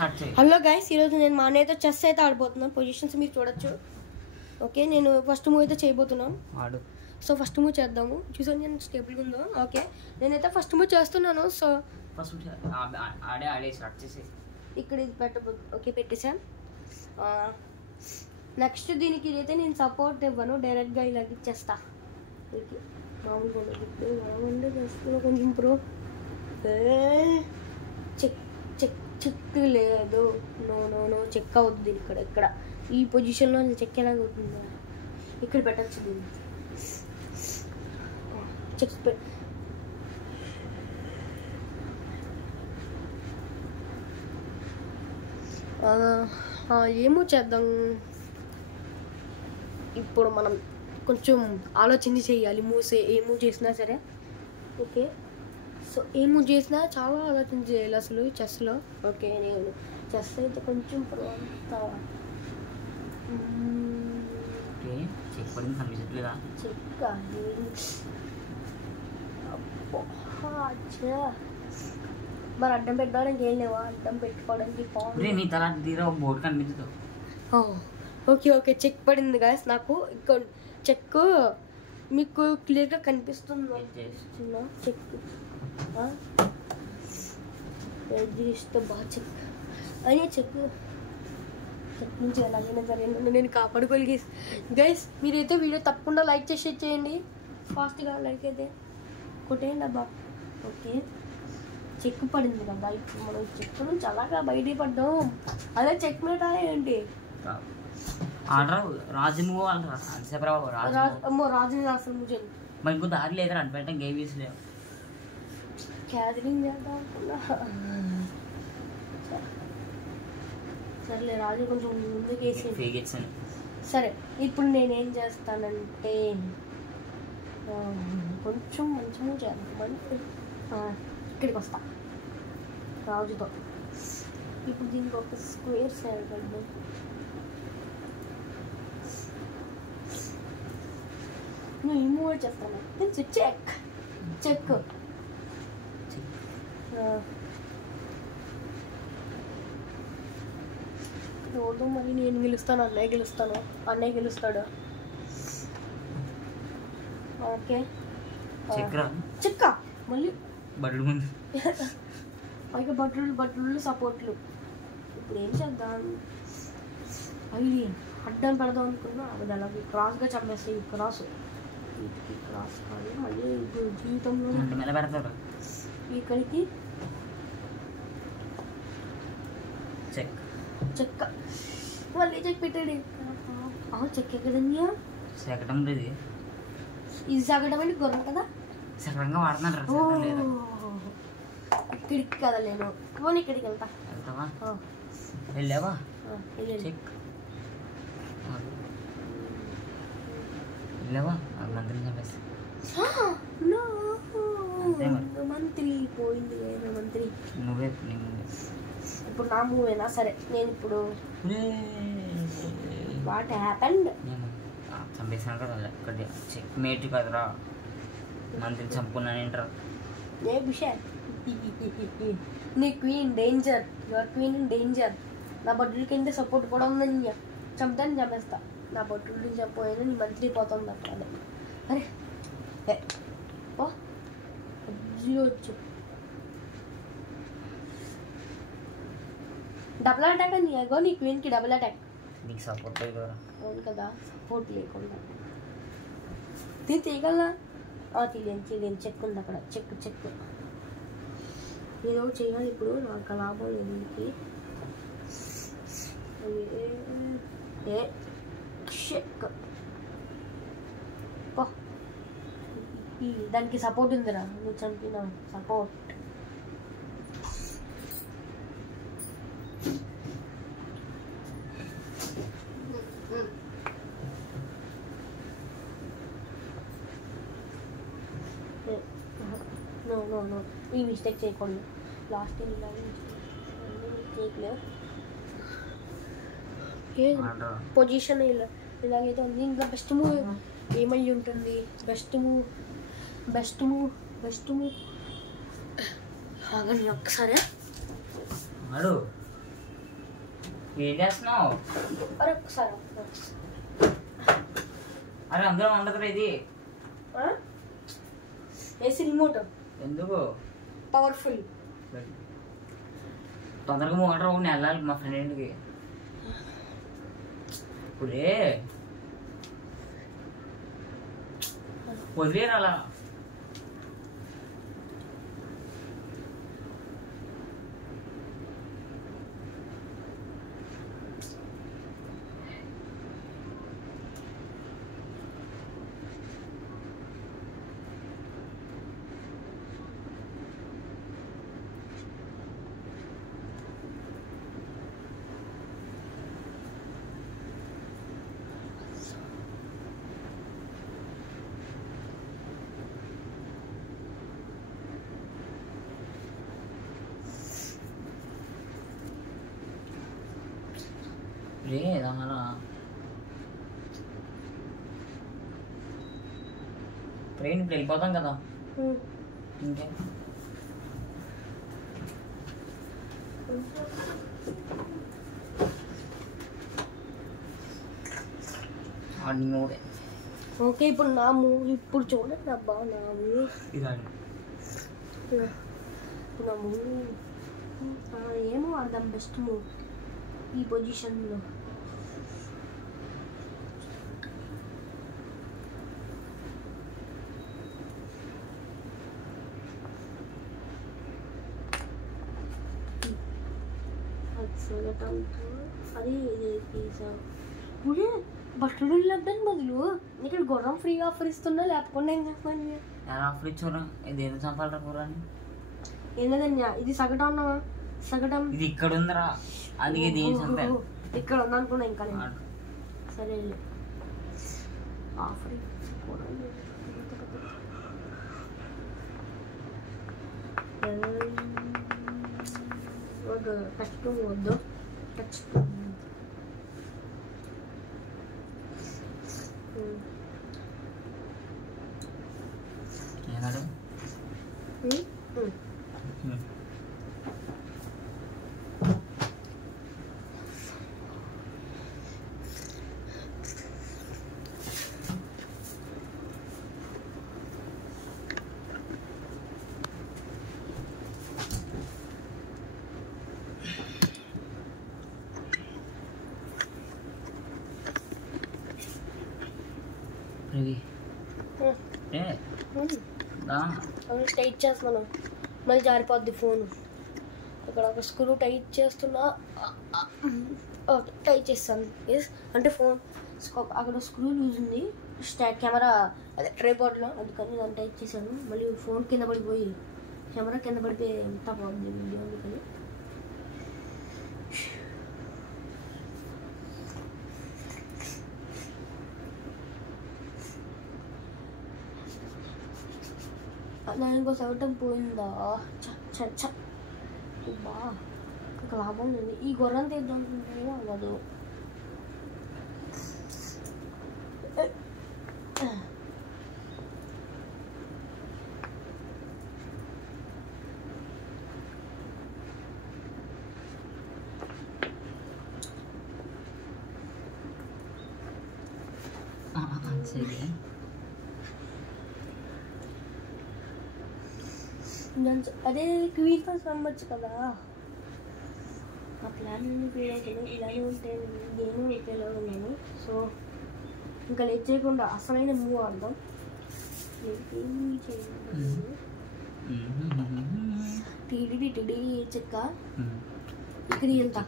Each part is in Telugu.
హలో గైస్, ఈరోజు నేను మా అన్నయ్యతో చెస్ అయితే ఆడిపోతున్నాను. పొజిషన్స్ మీరు చూడొచ్చు. ఓకే, నేను ఫస్ట్ మూవ్ అయితే చేయబోతున్నాను. సో ఫస్ట్ మూవ్ చేద్దాము. చూసాను నేను స్టేబుల్గా ఉందో. ఓకే, నేనైతే ఫస్ట్ మూవ్ చేస్తున్నాను. సో ఇక్కడ ఇది పెట్టబోతు. ఓకే, పెట్టేశాను. నెక్స్ట్ దీనికి అయితే నేను సపోర్ట్ ఇవ్వను, డైరెక్ట్గా ఇలాగ ఇచ్చేస్తా. మామూలుగా ఉండదు కొంచెం ప్రో. చెక్ చెక్ చెక్ లేదు. నో నో నో చెక్ అవుతుంది ఇక్కడ ఈ పొజిషన్లో చెక్ ఎలాగ అవుతుందా? ఇక్కడ పెట్టచ్చు దీన్ని. చెక్ ఏమో చేద్దాం. ఇప్పుడు మనం కొంచెం ఆలోచన చేయాలి. ఏ మూవ్ చేసినా సరే. ఓకే, సో ఏ మూవ్ చేసినా చాలా ఆలోచన చేయాలి అసలు చెస్లో. ఓకే, నేను చెస్ అయితే కొంచెం మరి అడ్డం పెట్టడానికి ఏం లేవా? అడ్డం పెట్టుకోవడానికి ఓకే ఓకే చెక్ పడింది గాయస్. నాకు చెక్ మీకు క్లియర్గా కనిపిస్తుంది. చెక్ ఇస్తే బాగా చెక్ అయ్యే చెక్ నుంచి ఎలాగైనా సరే నేను కాపాడుకోగలిగి. గైస్ మీరైతే వీడియో తప్పకుండా లైక్ చేసి చేయండి. ఫాస్ట్గా లైక్ అయితే కొట్టేయండి అబ్బా. ఓకే, చెక్ పడింది కదా. ఇప్పుడు మనం చెక్ నుంచి అలాగా బయట పడ్డాం. అదే చెక్ మేట ఏంటి? రాజు అసలు మరి ఇంకో దారి లేదా అంటే గేమ్స్ లేవు. క్యాదరింగ్ చేద్దాం అనుకున్నా. సరేలే, రాజు కొంచెం ముందుకేసి. సరే, ఇప్పుడు నేనేం చేస్తానంటే కొంచెం మంచిగా చేద్దాం. ఇక్కడికి వస్తా రాజుతో. ఇప్పుడు దీనికి ఒక స్క్వేర్ సరిపడ్డాం. నువ్వు ఈ మూవ్ చేస్తాను. చెక్ చెక్ రోజు మరి నేను గెలుస్తాను, అన్నయ్య గెలుస్తాడు. ఓకే, చెక్క మళ్ళీ పైగా బట్టలు సపోర్ట్లు. ఇప్పుడు ఏం చేద్దాం? అవి అడ్డం పెడదాం అనుకున్నా. అది అలాగే క్రాస్గా చంపేస్తాయి. క్రాస్ కానీ మళ్ళీ ఇప్పుడు జీవితంలో పెడతారు. ఇక్కడికి చెక్క మళ్ళీ చెక్ పెట్టాడు. చెక్ ఎక్కడన్నా సెకడం లేదు. ఇది సగడం అంటే గొర్రె కదా, సగడంగా వాడుతున్నారు. ఇక్కడికి కదా నేను పోనీ ఇక్కడికి వెళ్ళావా? మంత్రి పోయింది. మంత్రి నువ్వే. ఇప్పుడు నా మూవేనా? సరే, నేను ఇప్పుడు వాట్ హ్యాపెండ్ చంపేసాను కదా. చెక్ మేట్ కదరా, మంత్రిని చంపుకున్నానంటారు. ఏ విషయం? నీ queen danger. Your queen in danger. నా బొడ్డుల కింద సపోర్ట్ కూడా ఉందని చంపేస్తా. నా బొడ్డుని చంపోయినా నీ మంత్రి పోతుంది అక్కడ. అరే ఓ వచ్చు. డబుల్ అటాక్ అని ఎగో నీ క్వీన్కి డబుల్ అటాక్. నీకు సపోర్ట్ అవును కదా, సపోర్ట్ లేకుండా నేను తీయగలనా? తెలియని చెక్ ఉంది అక్కడ. చెక్ ఏదో చేయాలి ఇప్పుడు. నాకు లాభం లేదు. చెక్ దానికి సపోర్ట్ ఉందిరా. నువ్వు చంపిన సపోర్ట్. నో ఈ మిస్టేక్ చేయకూడదు. లాస్ట్ చేయలేదు. పొజిషన్ ఇలాగైతే ఉంది. ఇంకా బెస్ట్ మూవ్ ఏమై ఉంటుంది? బెస్ట్ మూవ్ ఆగండి ఒక్కసారి. ఏం చేస్తున్నావు? అరే ఒకసారి అరే అందులో ఉండదు ఇది. ఏసీ రిమోట్ ఎందుకు? పవర్ఫుల్. తొందరగా మోటార్ ఒకటి వెళ్ళాలి మా ఫ్రెండ్కి. ఇప్పుడే వదిలేరు అలా. లేదమ్మా ట్రైన్ ఇప్పుడు వెళ్ళిపోతాం కదా. ఇంకే ఓకే ఇప్పుడు నా మూవీ ఇప్పుడు చూడండి అబ్బా. నా మూవీ నా మూవీ ఏమో అర్థం బెస్ట్ మూవీ ఈ పొజిషన్లో. అది ఇప్పుడు బట్టలు లడ్డని బదులు ఇక్కడ గుర్రం ఫ్రీగా ఆఫర్ ఇస్తున్నా లేకపోతే ఏం చెప్పండి. ఆఫర్ ఇచ్చారా? ఇది ఏదో చంపాలరా కూరని. ఏంటండి ఇది సగటం సగటం ఇది ఇక్కడ ఉందరా, అందుకే దీని చంపాను. ఇక్కడ ఉందనుకున్నా ఇంకా సరే ఆఫర్ కష్టం వద్దు కష్టం. ఏనాడు టైట్ చేస్తున్నాను మళ్ళీ జారిపోద్ది ఫోన్. ఇక్కడ ఒక స్క్రూ టైట్ చేస్తున్నా, టైట్ చేస్తాను అంటే ఫోన్ అక్కడ స్క్రూ లూజ్ ఉంది కెమెరా అదే ట్రైపాడ్లో, అందుకని దాన్ని టైట్ చేశాను. మళ్ళీ ఫోన్ కింద పడిపోయి కెమెరా కింద పడిపోయి ఎంత బాగుంది వీడియో. అందుకని దానికో సగటం పోయిందా బా ఒక లాభం లేదు. ఈ గొర్రెం తీద్దామంటే అవ్వదు. అదే క్వీన్ ఫస్ట్ అమ్మచ్చు కదా. ఆ ప్లాన్ ఫెయిల్ అవుతుంది. ఇలానే ఉంటే నేను ఫెయిల్ ఉన్నాను. సో ఇంకా లేట్ చేయకుండా అసలైన మూవ్ ఆడదాం. టీడీ టీడీ చెక్క ఇక్కడ ఎంత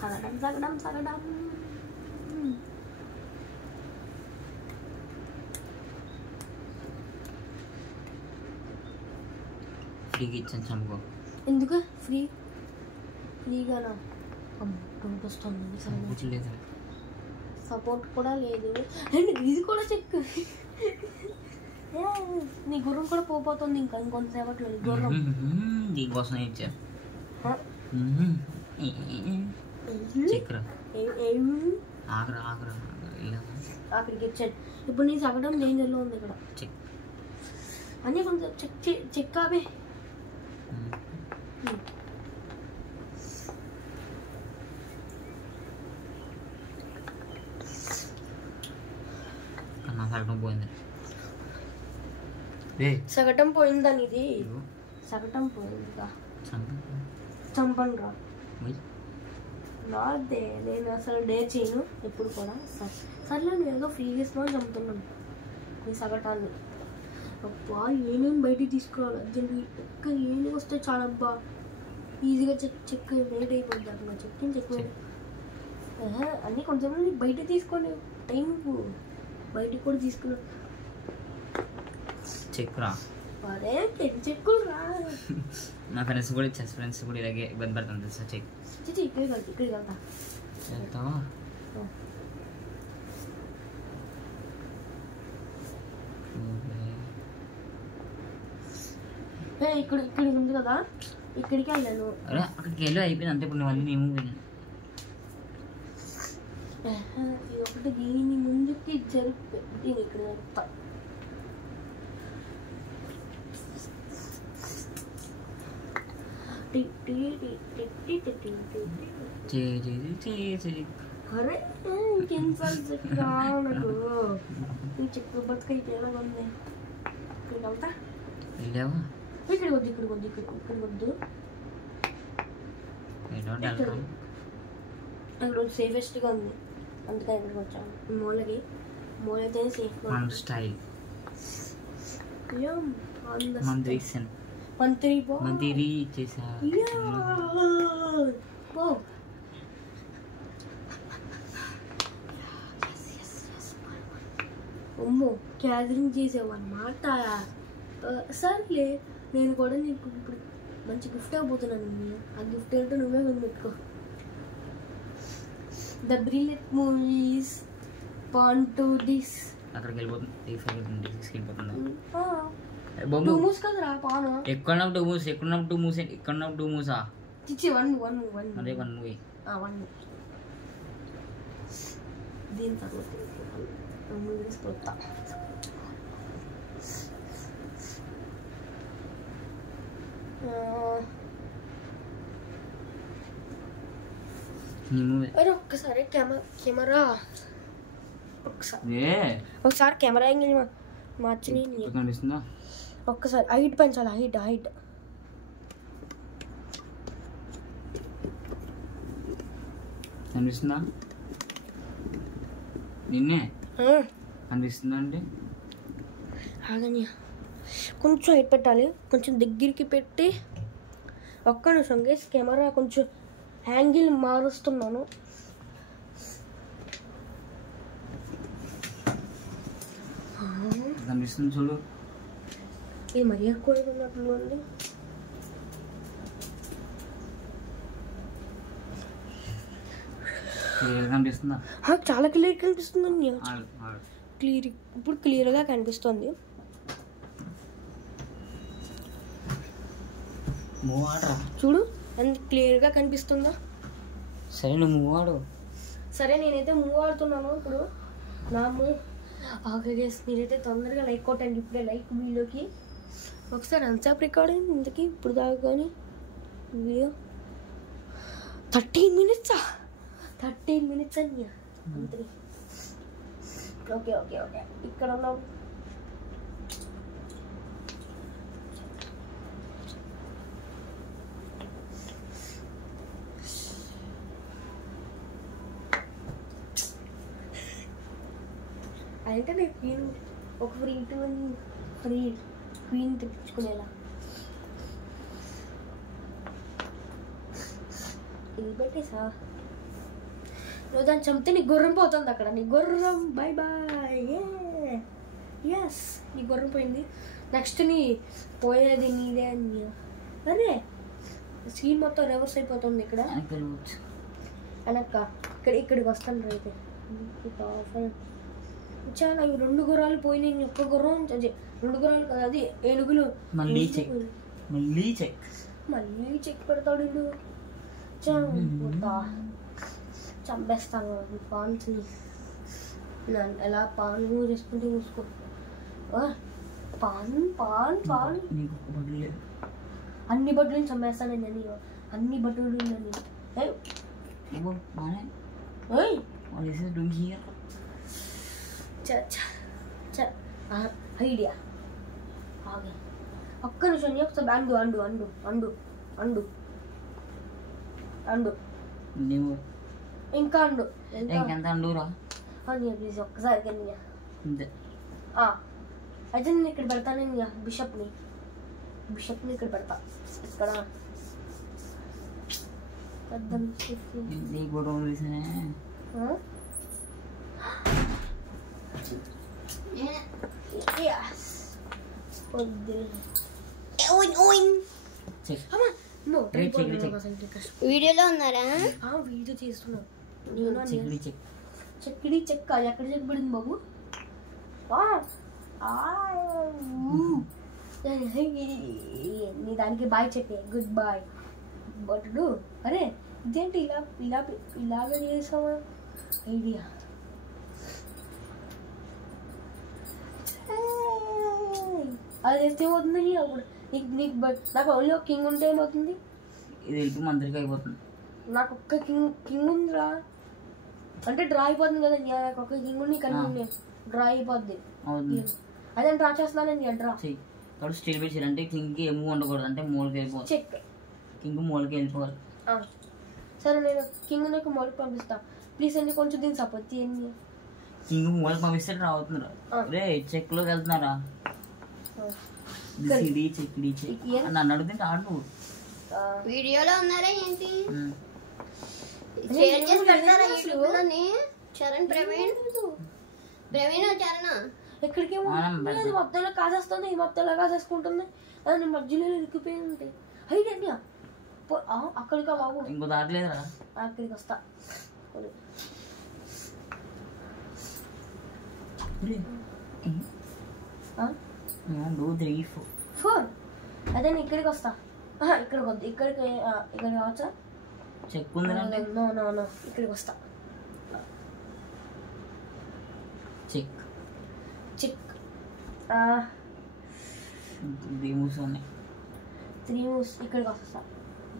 సగడం సగడం సగడం. ఫ్రీగా ఇచ్చాను చంపో. ఎందుకు ఫ్రీగానా? డౌట్ వస్తుంది. లేదు సపోర్ట్ కూడా లేదు. అండ్ ఇది కూడా చెక్. నీ గుర్రం కూడా పోతుంది ఇంకా ఇంకొంతసేపట్లో. గుర్రం దీనికోసం ఇచ్చా చక్ర ఆగ్రా ఆగ్రా అక్కడికి ఇచ్చాను. ఇప్పుడు నీ సగడం డేంజర్లో ఉంది ఇక్కడ. అన్నీ కొంచెం చెక్ కావే. నా సగటం పోయింది. సగటం పోయిందని ఇది సగటం పోయిందిగా. చంపను రా నాదే, నేను అసలు డే చేయను ఎప్పుడు కూడా. సర్లే నేను ఏదో ఫ్రీ చేసినా చంపుతున్నాను నీ సగటాన్ని. అబ్బా ఏమేమి బయటికి తీసుకురావాలి అర్జెంట్గా. ఎక్క ఏమి వస్తే చాలా అబ్బా ఈజీగా చెక్ లేట్ అయిపోయింది. అట్లా చెక్ అన్నీ కొంచెం బయట తీసుకోండి. టైంకు బయటికి కూడా తీసుకున్నా చెక్ రా. అరే చెక్కులు రా. నా ఫ్రెండ్స్ కూడా చెస్ ఫ్రెండ్స్ కూడా ఇలాగే ఇబ్బంది పడుతుంది సార్. చెక్ ఇక్కడికి వెళ్తా చేస్తావా? ఇక్కడికి ఉంది కదా, ఇక్కడికి వెళ్ళాను. అరే అక్కడికి వెళ్ళి అయిపోయింది అంతే. ఇప్పుడు మళ్ళీ నేను ఇది ఒకటి దీని ముందుకి జరిపి దీని ఇక్కడ వెళ్తా. అరే ఇంకెన్నిసార్లు నాకు ఈ చెక్కు బతుకైతే ఎలా ఉంది. ఇక్కడికి వెళ్తా. వెళ్ళావా? ఇక్కడికి వద్దు, ఇక్కడికి వద్దు, ఇక్కడికి వద్దు. అక్కడ సేఫెస్ట్గా ఉంది అందుకని ఇక్కడికి వచ్చాను. మూలకి సేఫ్ స్టైల్ మంత్రి చేసా. అమ్మో గ్యాదరింగ్ చేసావన్నమాట. సర్లే నేను కూడా నీకు ఇప్పుడు మంచి గిఫ్ట్ అయిపోతున్నాను. ఆ గిఫ్ట్ ఏంటో నువ్వే కొనిపెట్టుకో. The brilliant movies pan to this. అక్కడికి వెళ్ళిపోతుంది. ఎక్కడ దీని తర్వాత ఒక్కసారి కెమెరా ఒకసారి కెమెరా యాంగిల్ మార్చి కనిపిస్తుందా? ఒక్కసారి హైట్ పెంచాలి. హైట్ కనిపిస్తుందా? నిన్నే కనిపిస్తుందా? అంటే ఆగని కొంచెం హైట్ పెట్టాలి. కొంచెం దగ్గరికి పెట్టి ఒక్క నిమిషం గైస్ కెమెరా కొంచెం యాంగిల్ మారుస్తున్నాను. కనిపిస్తుంది చూడు. ఇది మరీ ఎక్కువ ఉన్నట్లు ఉంది. కనిపిస్తుందా? చాలా క్లియర్ కనిపిస్తుంది. ఇప్పుడు క్లియర్గా కనిపిస్తుంది. చూడు ఎంత క్లియర్గా కనిపిస్తుందా? సరే నువ్వు మూవ్ ఆడు. సరే నేనైతే మూవ్ ఆడుతున్నాను. ఇప్పుడు నా మూవ్ గైస్ మీరైతే తొందరగా లైక్ కొట్టండి. ఇప్పుడే లైక్ వీడియోకి. ఒకసారి అన్సాప్ రికార్డింగ్ ఇంతకీ ఇప్పుడు దాకా కానీ వీడియో 13 minutes అని అంతే. ఓకే ఇక్కడ ఉన్నాం. అంటే నేను క్వీన్ ఒక ఫ్రీ క్వీన్ తెప్పించుకునేలా ఇది పెట్టేసా. నువ్వు దాన్ని చంపితే నీ గుర్రం పోతుంది. అక్కడ నీ గుర్రం బై ఎస్ నీ గుర్రం పోయింది. నెక్స్ట్ నీ పోయేది నీదే అని. అరే స్క్రీన్ మొత్తం రివర్స్ అయిపోతుంది. ఇక్కడ వెనక్క ఇక్కడికి వస్తాను. అయితే చాలా 2 గుర్రాలు పోయినాయి. ఒక్క గుర్రం 2 గుర్రాలు కదా, అది ఏనుగులు. మళ్ళీ చెక్ పెడతాడు వీడు. చంపేస్తాను పాన్స్ని. ఎలా పాన్ చేసుకుంటే చూసుకో. పాన్ పాన్ పాన్ నీకు బట్టలు లేవు. అన్ని బట్టలు చంపేస్తాను నేను అన్ని బట్టలు నేను ఇవ్వు, మానే. ఏయ్ What is it doing here? Idea ఆగే ఒక్క నిమిషం ఒకసారి and and and and and and నువ్వు ఇంకా అండు ఇంకెంత అండురా? ప్లీజ్ ఒక్కసారి కన్యా అంతే. అయితే నేను ఇక్కడ పెడతాను బిషప్ని ఇక్కడ పెడతా ఇక్కడ పెద్ద నీకు కూడా తెలిసినే. వీడియోలో ఉన్నారా? వీడియో చేస్తున్నా. చెక్కిడి చెక్క ఎక్కడ చెక్కబడింది బాబు? నీ దానికి బాయ్ చెప్పే గుడ్ బాయ్ బటుడు. అరే ఇదేంటి ఇలాగ చేసావా? ఐడియా అది చేస్తే ఏమవుతుంది? అప్పుడు నీకు నాకు ఓన్లీ ఒక కింగ్ ఉంటే ఏమవుతుంది? ఇది వెళ్ళి మంత్రికి అయిపోతుంది. నాకు ఒక్క కింగ్ ఉందిరా అంటే డ్రా అయిపోతుంది కదా. నాకు ఒక్క కింగ్ ఉండి కలిగి డ్రా అయిపోద్ది. అదే డ్రా చేస్తున్నాను డ్రా కాబట్టి స్టీల్ బెడ్ అంటే కింగ్కి ఏమో ఉండకూడదు, అంటే మూలకి వెళ్ళిపోవాలి. చెక్ కింగ్ మూలకి వెళ్ళిపోవాలి. సరే నేను కింగ్ నాకు మూలకి పంపిస్తా ప్లీజ్ అండి. కొంచెం దీన్ని సపోర్ట్ చేయండి. కింగ్ మూలకి పంపిస్తే డ్రా అవుతుందిరా. రే చెక్లోకి వెళ్తున్నారా? చెక్కిడి చెక్కిడి చెక్ నన్ను అడుగుతుంటే ఆడు నువ్వు వీడియోలో ఉన్నారా ఏంటి? షేర్ చేసి పెడతారా యూట్యూబ్లోని? చరణ్ ప్రవీణ్ చరణ్ ఎక్కడికి మొత్తంలో కాసేస్తుంది. ఈ మొత్తంలో కాసేసుకుంటుంది. అది మధ్యలో ఇరికిపోయి ఉంటాయి. అయితే అక్కడికా బాబు ఇంకో దాటలేదురా. అక్కడికి వస్తా. ఫోర్ అదే నేను ఇక్కడికి వస్తా. ఇక్కడికి వద్దు. ఇక్కడికి రావచ్చా? చెక్ ఉంది. ఇక్కడికి వస్తా. చెక్ చెక్ 3 moves ఉన్నాయి. 3 moves ఇక్కడికి వస్తా.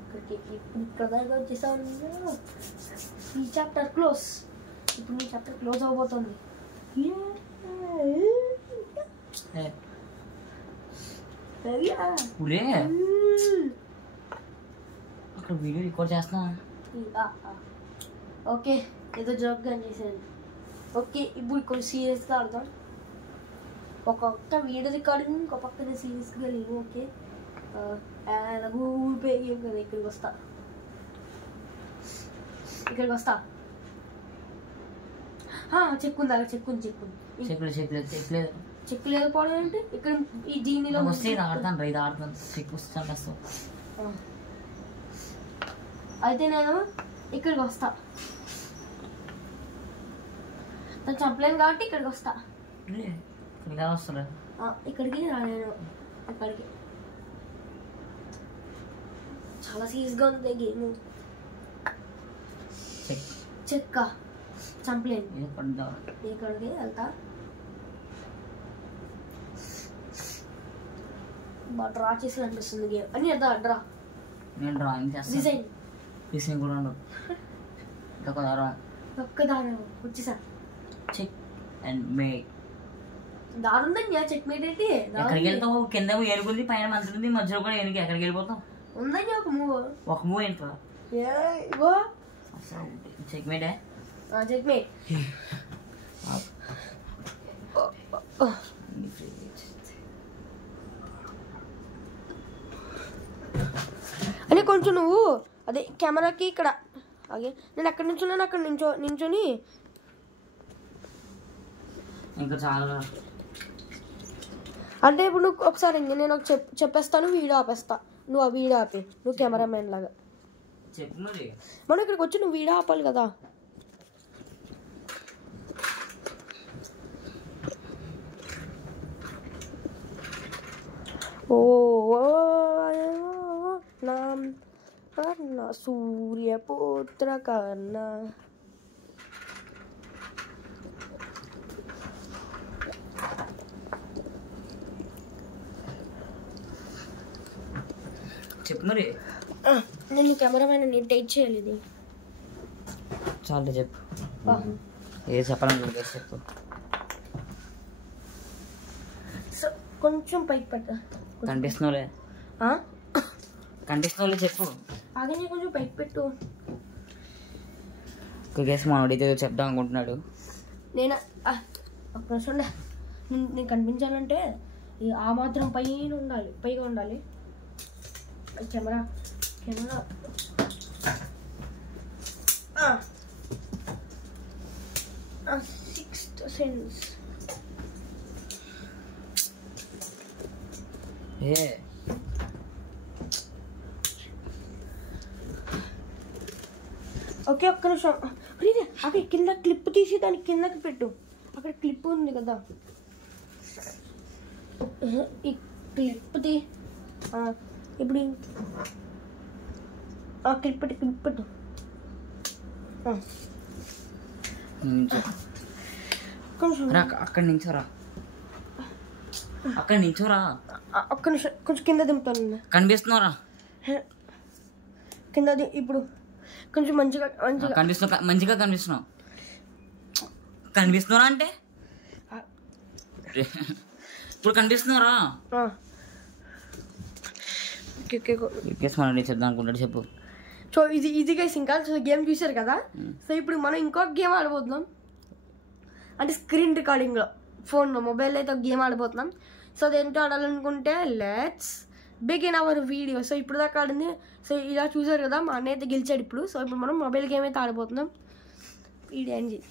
ఇక్కడికి ఇక్కడ దాకా వచ్చేసాను. ఈ చాప్టర్ క్లోజ్. ఇప్పుడు ఈ చాప్టర్ క్లోజ్ అవబోతుంది. అక్కడ వీడియో రికార్డ్ చేస్తున్నా. ఓకే ఏదో జోక్గా చేసాను. ఓకే ఇప్పుడు కొంచెం సీరియస్గా ఆడదాం. ఒక పక్క వీడియో రికార్డింగ్, ఇంకో పక్కన సీరియస్గా లేదు. ఓకే గూగుల్ పే గేమ్ కదా. ఇక్కడికి వస్తా. చెక్కుందా? చెక్కుంది. చెక్ లేదు పోవడం అంటే ఇక్కడ ఈ దీనిలో వస్తే ఇది ఆడతాను. ఇది ఆడతాను. చెక్ వస్తాను. అయితే నేను ఇక్కడికి వస్తా. నేను చెప్పలేను కాబట్టి ఇక్కడికి వస్తా. ఇక్కడికి రాలేను. ఇక్కడికి చాలా సీరియస్గా ఉంది గేమ్. చెక్క చంపలేను. ఇక్కడికి వెళ్తా. డ్రా చేసి అనిపిస్తుంది గేమ్ అని. డ్రా నేను డ్రాయింగ్ చేస్తాను. డిజైన్ కూడా ఉండదు. ఒక్క దారం వచ్చేసా. చెక్ అండ్ మేక్ దారం ఉందని చెక్ మేట్ ఏంటి? ఎక్కడికి వెళ్తావు? కింద ఏనుగుంది, పైన మంత్రి ఉంది, మధ్యలో కూడా ఏనుగు. ఎక్కడికి వెళ్ళిపోతావు? ఉందని ఒక మూవ్ ఏంట్రా? చెక్ మేటే. చెక్ మేట్ అని కొంచెం నువ్వు అదే కెమెరాకి ఇక్కడ అలాగే నేను ఎక్కడి నుంచున్నాను అక్కడ నించొని ఇంకా చాలా అంటే ఇప్పుడు నువ్వు ఒకసారి నేను చెప్పేస్తాను, వీడియో ఆపేస్తా. నువ్వు ఆ వీడియో ఆపి. నువ్వు కెమెరామెన్ లాగా చెప్పు. మరి మనం ఇక్కడికి వచ్చి నువ్వు వీడియో ఆపాలి కదా. ఓ కర్ణ సూర్యపుత్ర కర్ణ చెప్పు మరి. నేను కెమెరామెన్ ని టైట్ చేయాలి ఇది. చాలు చెప్పు. ఏ చెప్పాలని చెప్పు. సో కొంచెం పైకి పెట్టా. కనిపిస్తున్నావులే చెప్పు. ఆగనే కొంచెం పైకి పెట్టు. గేస్ మనోడైతే చెప్దాం అనుకుంటున్నాడు. నేను ఒక్క నిమిషం నేను కనిపించాలంటే ఆ మాత్రం పైగా ఉండాలి. Camera sixth sense. ఓకే ఒక్క నిమిషం. అక్కడ కింద క్లిప్ తీసి దాని కిందకి పెట్టు. అక్కడ క్లిప్ ఉంది కదా, ఈ క్లిప్ది ఇప్పుడు క్లిప్ పెట్టు. అక్కడి నుంచోరా. ఒక్క నిమిషం కొంచెం కింద దింపుతాను. కనిపిస్తున్నారా? కిందది ఇప్పుడు కొంచెం మంచిగా కనిపిస్తున్నారా అంటే ఇప్పుడు కనిపిస్తున్నారా? చెప్దాం అనుకుంటాడు చెప్పు. సో ఇది గైస్ ఇంకా గేమ్ చూసారు కదా. సో ఇప్పుడు మనం ఇంకొక గేమ్ ఆడబోతున్నాం, అంటే స్క్రీన్ రికార్డింగ్లో ఫోన్లో మొబైల్లో అయితే ఒక గేమ్ ఆడబోతున్నాం. సో అదేంటో ఆడాలనుకుంటే let's begin our video. So ఇప్పుడు దాకా ఆడింది. సో ఇలా చూసారు కదా, మా అన్నయ్య అయితే గెలిచాడు ఇప్పుడు. సో ఇప్పుడు మనం మొబైల్ గేమ్ అయితే ఆడబోతున్నాం. Video enjoy.